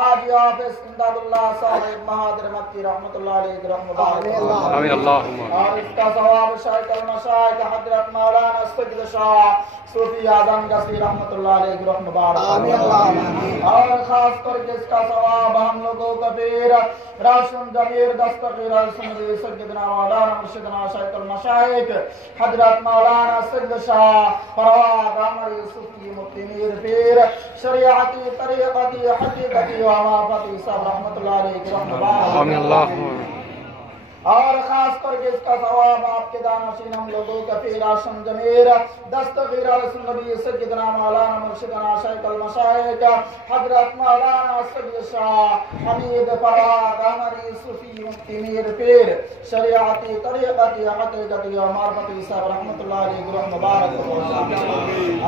हाजी हाफिज इमदादुल्लाह साहिब महादर मक्की रहमतुल्लाह अलैहि रहमतुल्लाह आमीन अल्लाहुम्मा। और इसका सवाब शायख अल मशाइख हजरत मौलाना सैयद शाह सूफी आजम गसी रहमतुल्लाह अलैहि रहमतुल्लाह आमीन। और खास करके इसका सवाब हम लोगों का पीर राशन जमीर दस्तगीर सुन्नी सैयदना मौलाना मुर्शिदना शायख अल मशाइख हजरत मौलाना सैयद शाह परवाज अमरी सूफी मुफ्ती मीर पीर शरीअती तरीक़ती हकीकती व माफती सब रहमतुल्लाह अलैहि रहमतुल्लाह आमीन अल्लाहुम्मा। और खास करके इसका सवाब आपके दानशीन हम लोगों का पीर आशम जमीर दस्तगीर नबी सैयदना मौलाना मुर्शिदना शाइख अल मशाइख हजरत मौलाना सैयद शाह हमीद परवाज अमरी सूफी मुफ्ती मीर पीर शरीअती तरीक़ती हकीकती व मारफती सब रहमतुल्लाह अलैहि रहमतुल्लाह।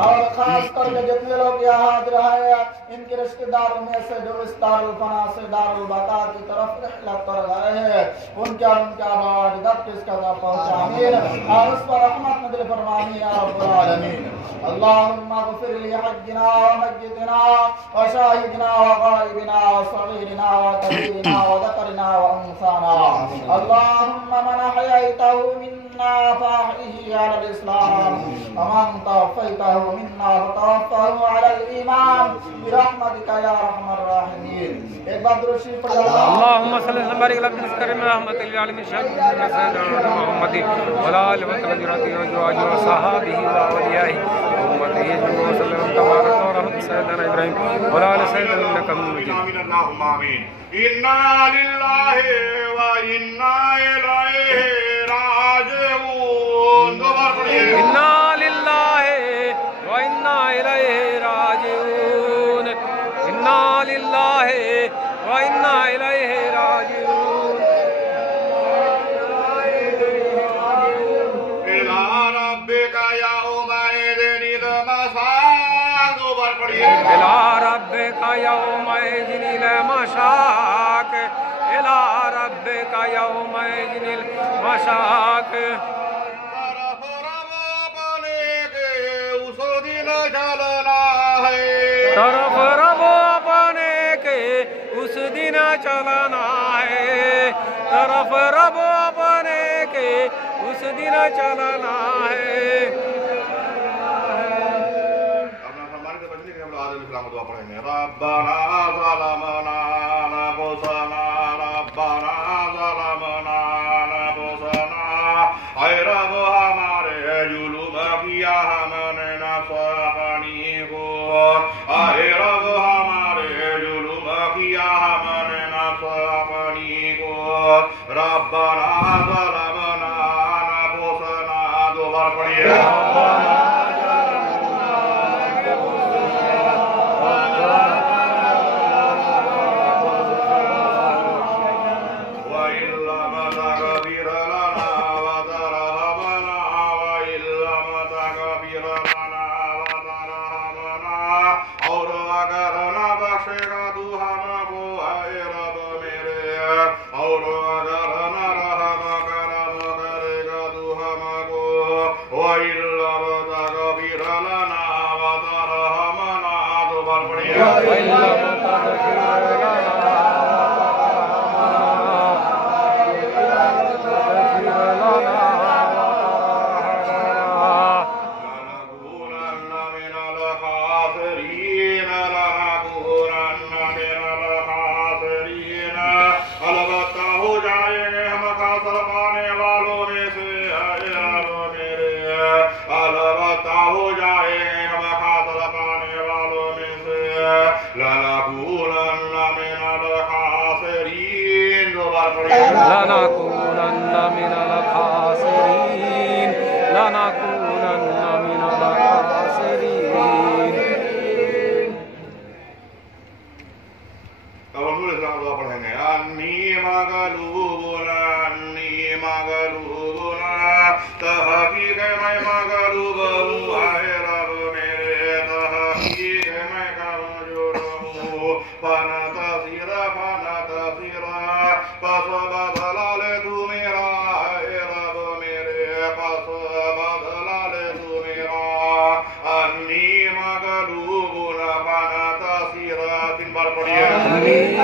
और खास करके जितने लोग यहाँ हाजिर हैं इनके रिश्तेदारों में से जो इस दारुल फना से दारुल बका की तरफ रिहलत कर रहे हैं उनका आबाद किसका पहुंचा आमीन। और उस पर रहमत नज़िल फरमानी या रब्बुल आलमीन। अल्लाहुम्मा ग़फिर लि हज्जना व मय्यितना व शाहिदना व गाइबना व सगीरना व कबीरना व ज़करना व उन्साना। अल्लाहुम्मा मन अहयैतहु मिन्ना फ़अहयिही अलल इस्लाम व मन तवफ़्फ़यतहु मिन्ना फ़तवफ़्फ़हु अलल ईमान बिरहमतिका या अरहमर राहिमीन। एक बार दुरूद शरीफ पढ़िए। अल्लाहुम्मा सल्लि व बारिक अला मुस्करिम रहमतिल लिल आलमीन सय्यिदना मुहम्मद व अला आलिहि व तहजीरातिहि व अज़वाजिहि व सहाबिहि व औलियाइहि उम्मतिहि व सल्लम तबारक व रहमत सय्यदना इब्राहीम व अला आलि सय्यदना इन्नका हमीदुम मजीद। आमीन। इन्ना लिल्लाहि व इन्ना इलैहि राजिऊन। इन्ना लिल्लाहि व इन्ना इलैहि राजिऊन। इन्ना लिल्लाहि व इन्ना इलैहि राजिऊन। इला रब्बिका यौमइज़िनिल मसाक़। इला रब्बिका यौमइज़िनिल मसाक़। इला रब्बिका यौमइज़िनिल मसाक़। तरफ रब बने के उस दिन चलना है। तरफ रब बने के उस दिन चलना है। तरफ रब बने के उस दिन चलना है। अपना सम्मान से बचने के लिए हम लोग आदमी सलाम दुआ पढ़ेंगे। रब्बना ज़लमना नफसना रब्बना ज़लमना नफसना ऐ रब हमारे जुल्म किया हमने नाफ़रमानी को। ऐ रब हमारे जुल्म किया हमने नाफ़रमानी को। रब्बना ज़लमना नफसना। दो बार पढ़िए। लनकुनन्न मिनल खासिरीन। लनकुनन्न मिनल खासिरीन। अब हम लोग इस्लाम दुआ पढ़ेंगे। अन्नी मगलूबुन तहकीक मैं मगलूब हूँ। आए रब मेरे तहकीक मैं कमजोर हूँ। फना तसीरा पस बदला ले तू मेरा। आए रब मेरे पस बदला ले तू मेरा। अन्नी मगलूबुन फना तसीरा। तीन बार पढ़िए। Ibrahim